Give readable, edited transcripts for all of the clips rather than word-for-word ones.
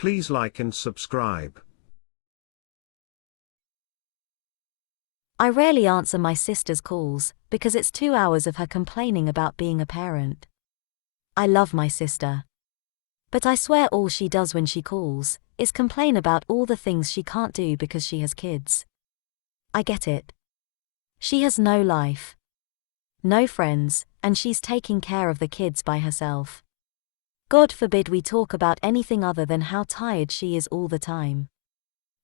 Please like and subscribe. I rarely answer my sister's calls because it's 2 hours of her complaining about being a parent. I love my sister. But I swear all she does when she calls is complain about all the things she can't do because she has kids. I get it. She has no life, no friends, and she's taking care of the kids by herself. God forbid we talk about anything other than how tired she is all the time.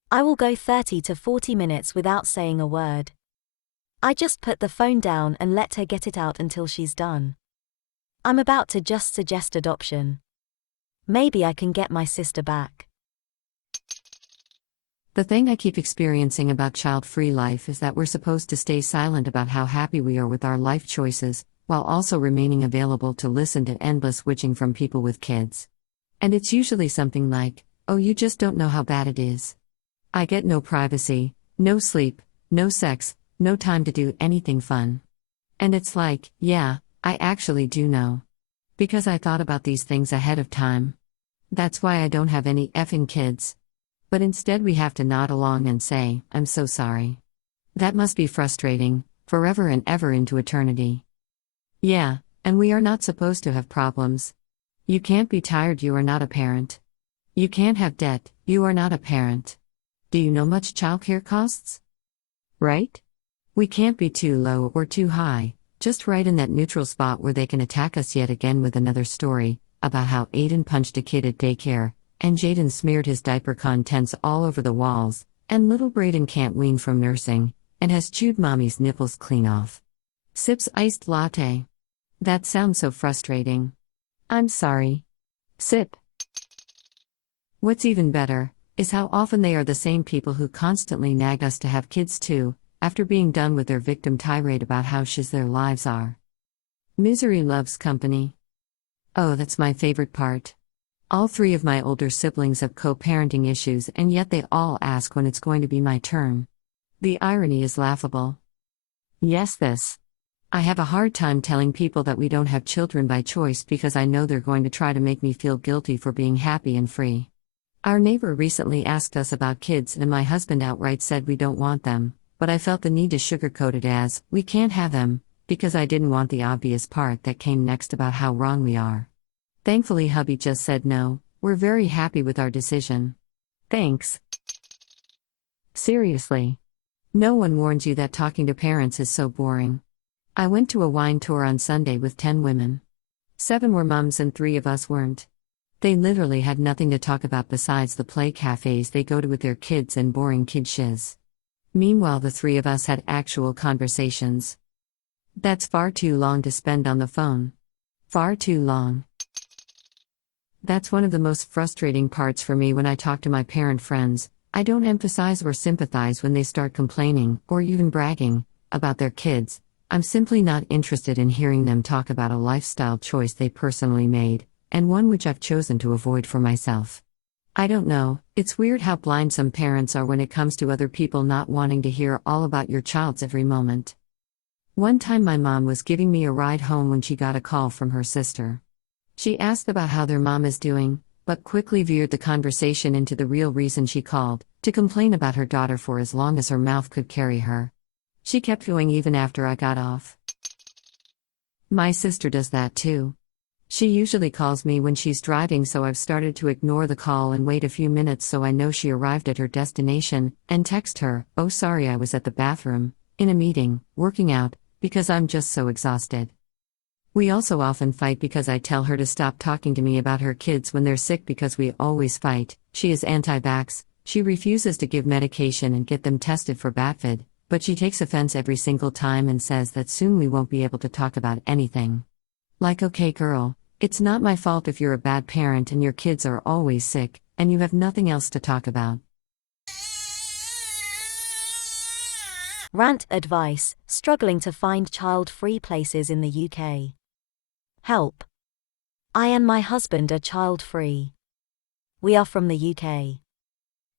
I will go 30 to 40 minutes without saying a word. I just put the phone down and let her get it out until she's done. I'm about to just suggest adoption. Maybe I can get my sister back. The thing I keep experiencing about child-free life is that we're supposed to stay silent about how happy we are with our life choices, while also remaining available to listen to endless witching from people with kids. And it's usually something like, "Oh, you just don't know how bad it is. I get no privacy, no sleep, no sex, no time to do anything fun." And it's like, yeah, I actually do know. Because I thought about these things ahead of time. That's why I don't have any effing kids. But instead we have to nod along and say, "I'm so sorry." That must be frustrating, forever and ever into eternity. Yeah, and we are not supposed to have problems. You can't be tired, you are not a parent. You can't have debt, you are not a parent. Do you know much childcare costs? Right? We can't be too low or too high, just right in that neutral spot where they can attack us yet again with another story about how Aiden punched a kid at daycare, and Jaden smeared his diaper contents all over the walls, and little Brayden can't wean from nursing, and has chewed mommy's nipples clean off. Sips iced latte. That sounds so frustrating. I'm sorry. Sip. What's even better is how often they are the same people who constantly nag us to have kids too, after being done with their victim tirade about how shiz their lives are. Misery loves company. Oh, that's my favorite part. All 3 of my older siblings have co-parenting issues, and yet they all ask when it's going to be my turn. The irony is laughable. Yes, this. I have a hard time telling people that we don't have children by choice because I know they're going to try to make me feel guilty for being happy and free. Our neighbor recently asked us about kids, and my husband outright said we don't want them, but I felt the need to sugarcoat it as, "We can't have them," because I didn't want the obvious part that came next about how wrong we are. Thankfully, hubby just said no, "We're very happy with our decision." Thanks. Seriously. No one warns you that talking to parents is so boring. I went to a wine tour on Sunday with 10 women. 7 were mums and 3 of us weren't. They literally had nothing to talk about besides the play cafes they go to with their kids and boring kid shiz. Meanwhile, the 3 of us had actual conversations. That's far too long to spend on the phone. Far too long. That's one of the most frustrating parts for me when I talk to my parent friends. I don't emphasize or sympathize when they start complaining, or even bragging, about their kids. I'm simply not interested in hearing them talk about a lifestyle choice they personally made, and one which I've chosen to avoid for myself. I don't know, it's weird how blind some parents are when it comes to other people not wanting to hear all about your child's every moment. One time my mom was giving me a ride home when she got a call from her sister. She asked about how their mom is doing, but quickly veered the conversation into the real reason she called, to complain about her daughter for as long as her mouth could carry her. She kept going even after I got off. My sister does that too. She usually calls me when she's driving, so I've started to ignore the call and wait a few minutes so I know she arrived at her destination, and text her, "Oh, sorry, I was at the bathroom, in a meeting, working out, because I'm just so exhausted." We also often fight because I tell her to stop talking to me about her kids when they're sick because we always fight. She is anti-vax, she refuses to give medication and get them tested for BATFID, but she takes offense every single time and says that soon we won't be able to talk about anything. Like, okay girl, it's not my fault if you're a bad parent and your kids are always sick, and you have nothing else to talk about. Rant advice: struggling to find child-free places in the UK. Help. I and my husband are child-free. We are from the UK.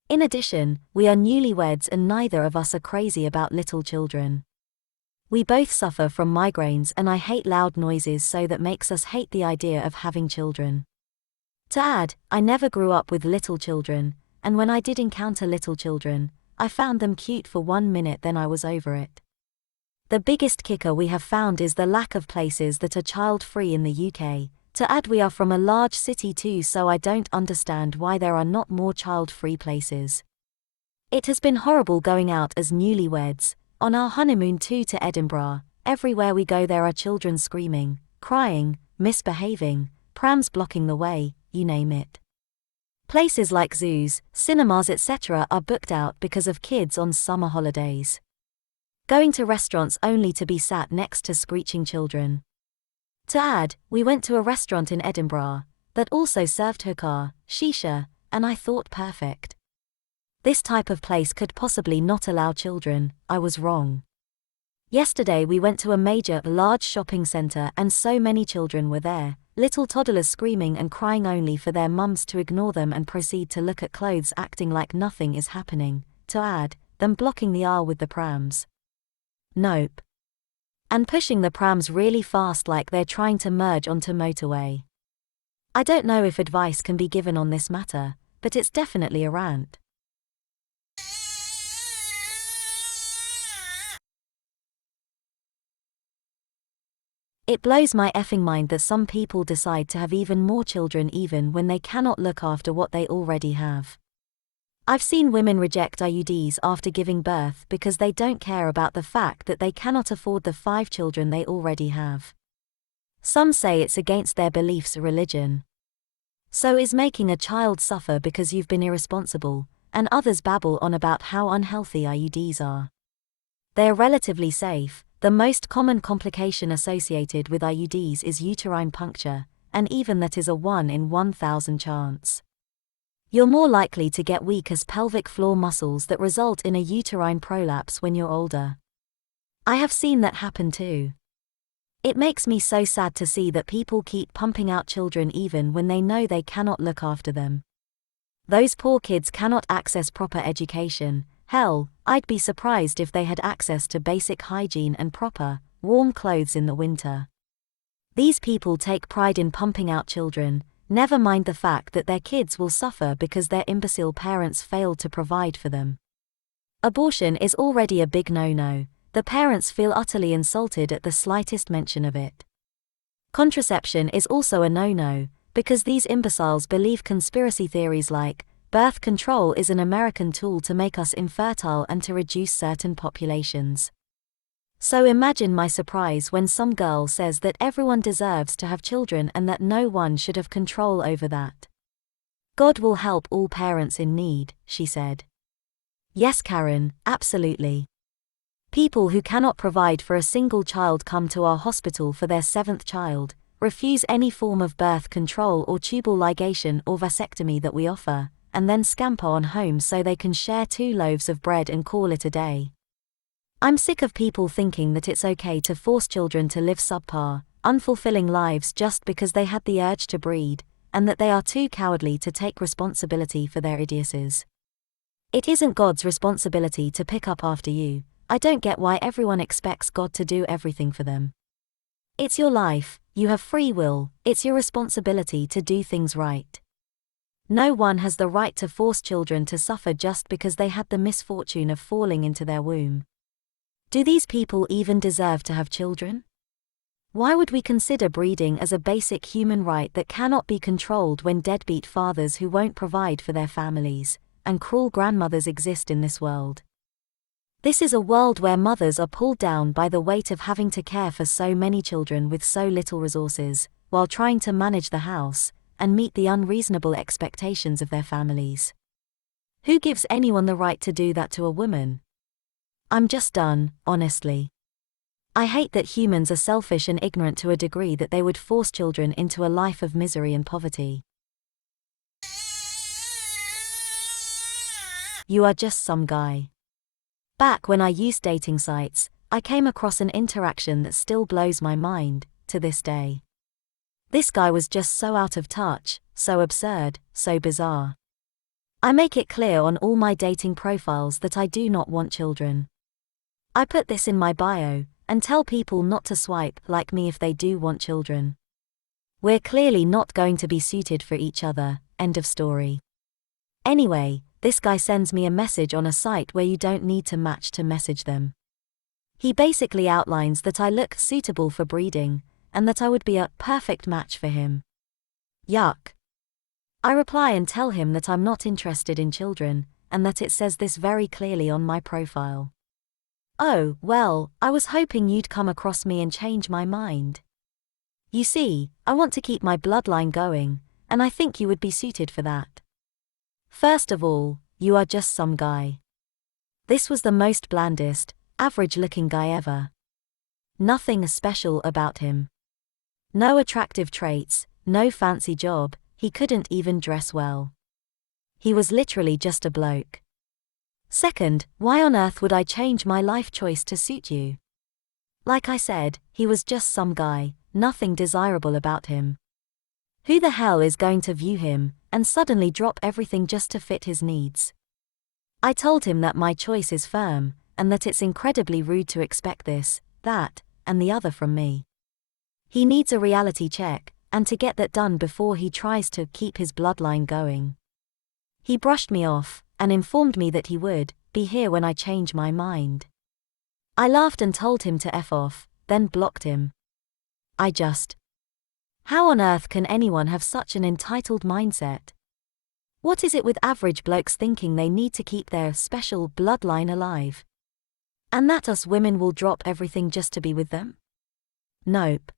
In addition, we are newlyweds and neither of us are crazy about little children. We both suffer from migraines and I hate loud noises, so that makes us hate the idea of having children. To add, I never grew up with little children, and when I did encounter little children, I found them cute for 1 minute, then I was over it. The biggest kicker we have found is the lack of places that are child-free in the UK. To add, we are from a large city too, so I don't understand why there are not more child-free places. It has been horrible going out as newlyweds, on our honeymoon too, to Edinburgh. Everywhere we go there are children screaming, crying, misbehaving, prams blocking the way, you name it. Places like zoos, cinemas etc. are booked out because of kids on summer holidays. Going to restaurants only to be sat next to screeching children. To add, we went to a restaurant in Edinburgh that also served hookah, shisha, and I thought perfect. This type of place could possibly not allow children. I was wrong. Yesterday we went to a large shopping centre and so many children were there, little toddlers screaming and crying only for their mums to ignore them and proceed to look at clothes, acting like nothing is happening. To add, them blocking the aisle with the prams. Nope. And pushing the prams really fast like they're trying to merge onto motorway. I don't know if advice can be given on this matter, but it's definitely a rant. It blows my effing mind that some people decide to have even more children even when they cannot look after what they already have. I've seen women reject IUDs after giving birth because they don't care about the fact that they cannot afford the 5 children they already have. Some say it's against their beliefs or religion. So is making a child suffer because you've been irresponsible, and others babble on about how unhealthy IUDs are. They are relatively safe. The most common complication associated with IUDs is uterine puncture, and even that is a 1 in 1,000 chance. You're more likely to get weak as pelvic floor muscles that result in a uterine prolapse when you're older. I have seen that happen too. It makes me so sad to see that people keep pumping out children even when they know they cannot look after them. Those poor kids cannot access proper education. Hell, I'd be surprised if they had access to basic hygiene and proper, warm clothes in the winter. These people take pride in pumping out children, never mind the fact that their kids will suffer because their imbecile parents failed to provide for them. Abortion is already a big no-no. The parents feel utterly insulted at the slightest mention of it. Contraception is also a no-no, because these imbeciles believe conspiracy theories like, birth control is an American tool to make us infertile and to reduce certain populations. So imagine my surprise when some girl says that everyone deserves to have children and that no one should have control over that. God will help all parents in need, she said. Yes, Karen, absolutely. People who cannot provide for a single child come to our hospital for their 7th child, refuse any form of birth control or tubal ligation or vasectomy that we offer, and then scamper on home so they can share 2 loaves of bread and call it a day. I'm sick of people thinking that it's okay to force children to live subpar, unfulfilling lives just because they had the urge to breed, and that they are too cowardly to take responsibility for their idiocies. It isn't God's responsibility to pick up after you. I don't get why everyone expects God to do everything for them. It's your life, you have free will, it's your responsibility to do things right. No one has the right to force children to suffer just because they had the misfortune of falling into their womb. Do these people even deserve to have children? Why would we consider breeding as a basic human right that cannot be controlled when deadbeat fathers who won't provide for their families, and cruel grandmothers exist in this world? This is a world where mothers are pulled down by the weight of having to care for so many children with so little resources, while trying to manage the house, and meet the unreasonable expectations of their families. Who gives anyone the right to do that to a woman? I'm just done, honestly. I hate that humans are selfish and ignorant to a degree that they would force children into a life of misery and poverty. You are just some guy. Back when I used dating sites, I came across an interaction that still blows my mind, to this day. This guy was just so out of touch, so absurd, so bizarre. I make it clear on all my dating profiles that I do not want children. I put this in my bio, and tell people not to swipe like me if they do want children. We're clearly not going to be suited for each other, end of story. Anyway, this guy sends me a message on a site where you don't need to match to message them. He basically outlines that I look suitable for breeding, and that I would be a perfect match for him. Yuck. I reply and tell him that I'm not interested in children, and that it says this very clearly on my profile. Oh, well, I was hoping you'd come across me and change my mind. You see, I want to keep my bloodline going, and I think you would be suited for that. First of all, you are just some guy. This was the most blandest, average-looking guy ever. Nothing special about him. No attractive traits, no fancy job, he couldn't even dress well. He was literally just a bloke. Second, why on earth would I change my life choice to suit you? Like I said, he was just some guy, nothing desirable about him. Who the hell is going to view him, and suddenly drop everything just to fit his needs? I told him that my choice is firm, and that it's incredibly rude to expect this, that, and the other from me. He needs a reality check, and to get that done before he tries to keep his bloodline going. He brushed me off, and informed me that he would be here when I change my mind. I laughed and told him to F off, then blocked him. How on earth can anyone have such an entitled mindset? What is it with average blokes thinking they need to keep their special bloodline alive? And that us women will drop everything just to be with them? Nope.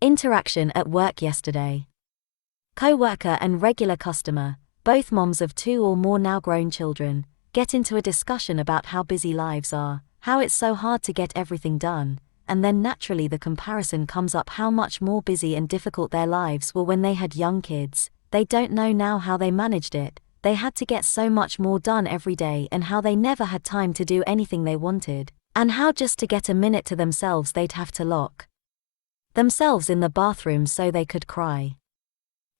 Interaction at work yesterday. Co-worker and regular customer, both moms of 2 or more now grown children, get into a discussion about how busy lives are, how it's so hard to get everything done, and then naturally the comparison comes up how much more busy and difficult their lives were when they had young kids. They don't know now how they managed it. They had to get so much more done every day, and how they never had time to do anything they wanted, and how just to get a minute to themselves they'd have to lock themselves in the bathroom so they could cry.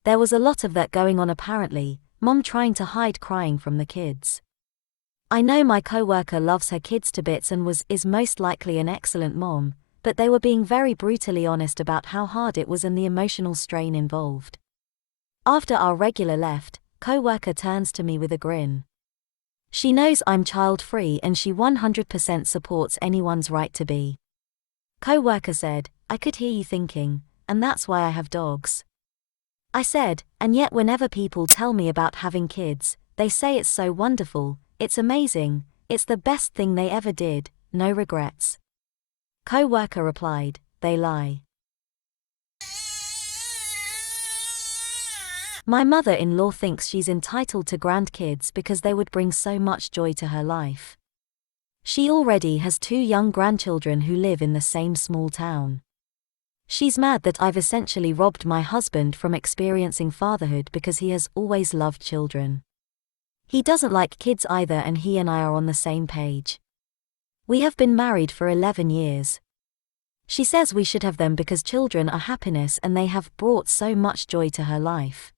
There was a lot of that going on apparently, mom trying to hide crying from the kids. I know my co-worker loves her kids to bits and is most likely an excellent mom, but they were being very brutally honest about how hard it was and the emotional strain involved. After our regular left, co-worker turns to me with a grin. She knows I'm child-free and she 100% supports anyone's right to be. Co-worker said, I could hear you thinking, and that's why I have dogs. I said, and yet whenever people tell me about having kids, they say it's so wonderful, it's amazing, it's the best thing they ever did, no regrets. Co-worker replied, they lie. My mother-in-law thinks she's entitled to grandkids because they would bring so much joy to her life. She already has 2 young grandchildren who live in the same small town. She's mad that I've essentially robbed my husband from experiencing fatherhood because he has always loved children. He doesn't like kids either, and he and I are on the same page. We have been married for 11 years. She says we should have them because children are happiness and they have brought so much joy to her life.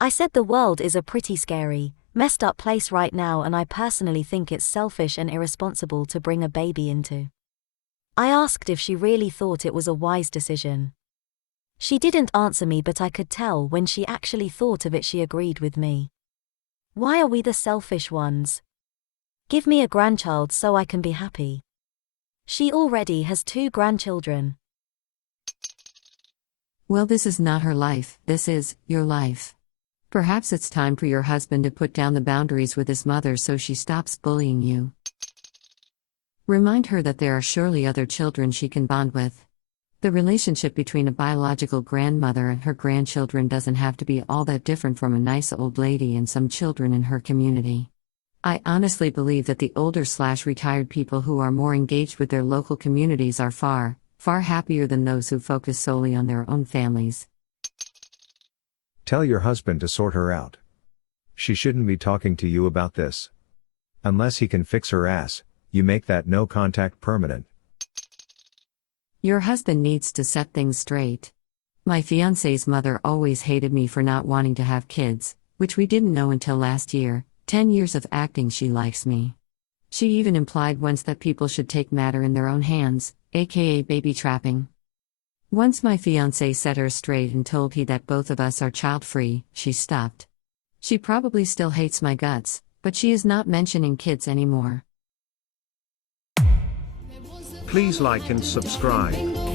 I said the world is a pretty scary, messed up place right now, and I personally think it's selfish and irresponsible to bring a baby into. I asked if she really thought it was a wise decision. She didn't answer me, but I could tell when she actually thought of it she agreed with me. Why are we the selfish ones? Give me a grandchild so I can be happy. She already has 2 grandchildren. Well, this is not her life, this is your life. Perhaps it's time for your husband to put down the boundaries with his mother so she stops bullying you. Remind her that there are surely other children she can bond with. The relationship between a biological grandmother and her grandchildren doesn't have to be all that different from a nice old lady and some children in her community. I honestly believe that the older/retired people who are more engaged with their local communities are far, far happier than those who focus solely on their own families. Tell your husband to sort her out. She shouldn't be talking to you about this. Unless he can fix her ass, you make that no contact permanent. Your husband needs to set things straight. My fiancé's mother always hated me for not wanting to have kids, which we didn't know until last year. 10 years of acting, she likes me. She even implied once that people should take matter in their own hands, aka baby trapping. Once my fiancé set her straight and told he that both of us are child-free, she stopped. She probably still hates my guts, but she is not mentioning kids anymore. Please like and subscribe.